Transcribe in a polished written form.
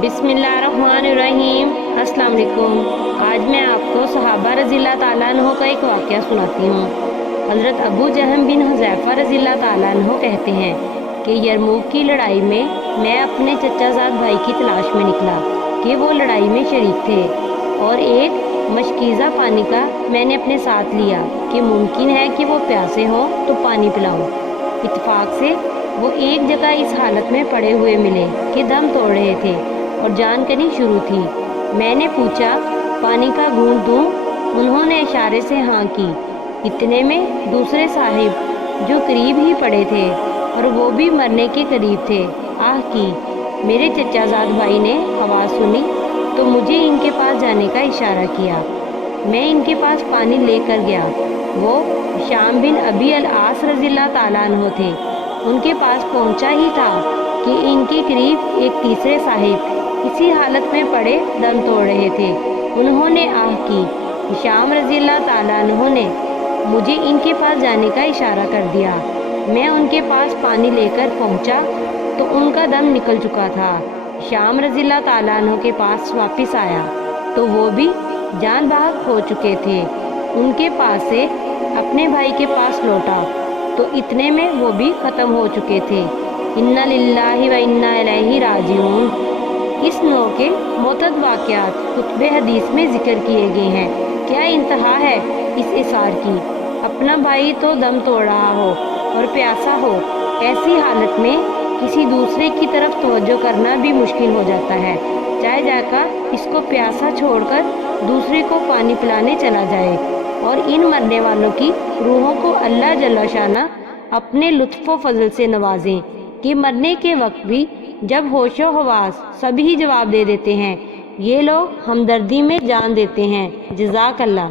बिस्मिल्लाहिर्रहमानिर्रहीम। अस्सलाम वालेकुम। आज मैं आपको सहाबा रज़ियल्लाहु ताला अन्हो का एक वाक़या सुनाती हूँ। हज़रत अबू जहम बिन हुज़ैफ़ा रज़ियल्लाहु ताला अन्हो कहते हैं कि यरमूक की लड़ाई में मैं अपने चचाज़ाद भाई की तलाश में निकला कि वो लड़ाई में शरीक थे, और एक मशकीज़ा पानी का मैंने अपने साथ लिया कि मुमकिन है कि वो प्यासे हों तो पानी पिलाऊं। इत्तेफाक से वो एक जगह इस हालत में पड़े हुए मिले कि दम तोड़ रहे थे और जान करनी शुरू थी। मैंने पूछा, पानी का घूंट दूं? उन्होंने इशारे से हाँ की। इतने में दूसरे साहिब जो करीब ही पड़े थे और वो भी मरने के करीब थे, आह की। मेरे चचाज़ाद भाई ने आवाज़ सुनी तो मुझे इनके पास जाने का इशारा किया। मैं इनके पास पानी लेकर गया। वो शाम बिन अबी अल आस रज़ियल्लाहु ताला अन्हो थे। उनके पास पहुंचा ही था कि इनके करीब एक तीसरे साहिब इसी हालत में पड़े दम तोड़ रहे थे। उन्होंने आह की। शाम रज़ियल्लाहु ताला अन्हो ने मुझे इनके पास जाने का इशारा कर दिया। मैं उनके पास पानी लेकर पहुंचा तो उनका दम निकल चुका था। शाम रज़ियल्लाहु ताला अन्हो के पास वापस आया तो वो भी जान बहक हो चुके थे। उनके पास से अपने भाई के पास लौटा तो इतने में वो भी ख़त्म हो चुके थे। इन्ना लिल्लाहि व इन्ना इलैहि राजिऊन। इस नौ के मुतअद्दिद वाक़यात कुतुब हदीस में ज़िक्र किए गए हैं। क्या इंतहा है इस इसार की। अपना भाई तो दम तोड़ रहा हो और प्यासा हो, ऐसी हालत में किसी दूसरे की तरफ तवज्जो करना भी मुश्किल हो जाता है। चाहे जाकर इसको प्यासा छोड़कर दूसरे को पानी पिलाने चला जाए। और इन मरने वालों की रूहों को अल्लाह जल्ल शाना अपने लुत्फ़ व फजल से नवाजें कि मरने के वक्त भी जब होशो हवास सभी जवाब दे देते हैं, ये लोग हमदर्दी में जान देते हैं। जज़ाक अल्लाह।